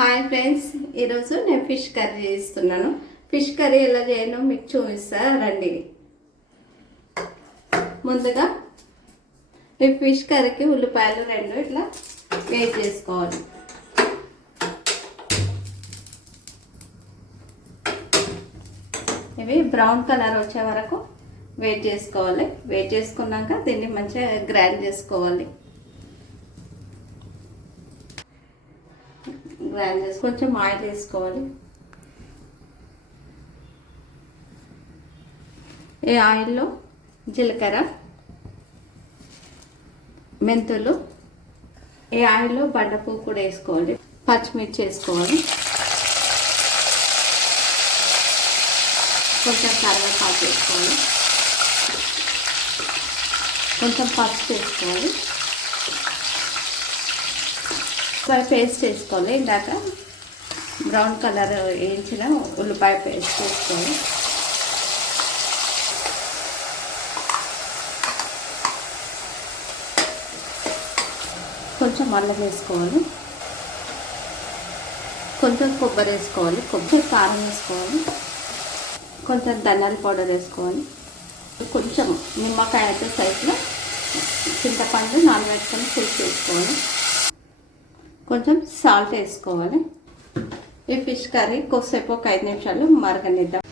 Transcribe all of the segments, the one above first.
Hi friends, ఈరోజు నేను fish curry చేస్తున్నాను. ఫిష్ కర్రీ ఎలా చేయను మీకు చూపిస్తా రండి. ముందుగా ఈ ఫిష్ కర్రీకి ఉల్లిపాయలు 2 ఇట్లా వేట్ చేసుకోవాలి. ఇవి బ్రౌన్ కలర్ వచ్చే వరకు వెయిట్ చేసుకోవాలి. వెయిట్ చేసుకున్నాక దీన్ని మంచిగా గ్రైండ్ చేసుకోవాలి. గ్రైండ్ చేసి కొంచెం ఆయిల్ వేసుకోవాలి. ఈ ఆయిల్లో జీలకర్ర, మెంతులు, ఈ ఆయిల్లో బండపువ్వు కూడా వేసుకోవాలి. పచ్చిమిర్చి వేసుకోవాలి. కొంచెం కరివేపాకు వేసుకోవాలి. కొంచెం పసుపు వేసుకోవాలి. పేస్ట్ వేసుకోవాలి. ఇందాక బ్రౌన్ కలర్ వేయించిన ఉల్లిపాయ పేస్ట్ వేసుకోవాలి. కొంచెం అల్లం వేసుకోవాలి. కొంచెం కొబ్బరి వేసుకోవాలి. కొంచెం కారం వేసుకోవాలి. కొంచెం ధనియాల పౌడర్ వేసుకోవాలి. కొంచెం నిమ్మకాయ అయితే సైజులో చింతపండు నానబెట్టుకొని పులుసు వేసుకోవాలి. కొంచెం సాల్ట్ వేసుకోవాలి. ఈ ఫిష్ కర్రీ కొద్దిసేపు ఒక 5 నిమిషాలు మరగనిద్దాం.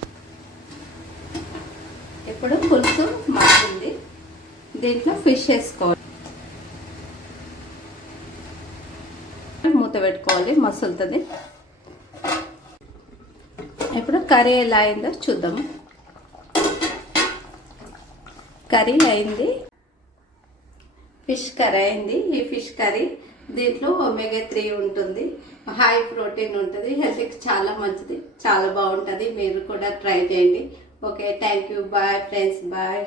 ఇప్పుడు పులుసు మరిగింది. దీంట్లో ఫిష్ వేసుకోవాలి. మూత పెట్టుకోవాలి, మసులుతుంది. ఇప్పుడు కర్రీ ఎలా అయిందో చూద్దాము. కర్రీ అయింది. ఫిష్ కర్రీ అయింది. ఈ ఫిష్ కర్రీ దీంట్లో ఒమేగా 3 ఉంటుంది, హై ప్రోటీన్ ఉంటుంది, హెల్త్కి చాలా మంచిది, చాలా బాగుంటుంది. మీరు కూడా ట్రై చేయండి. Okay, thank you. Bye friends, bye.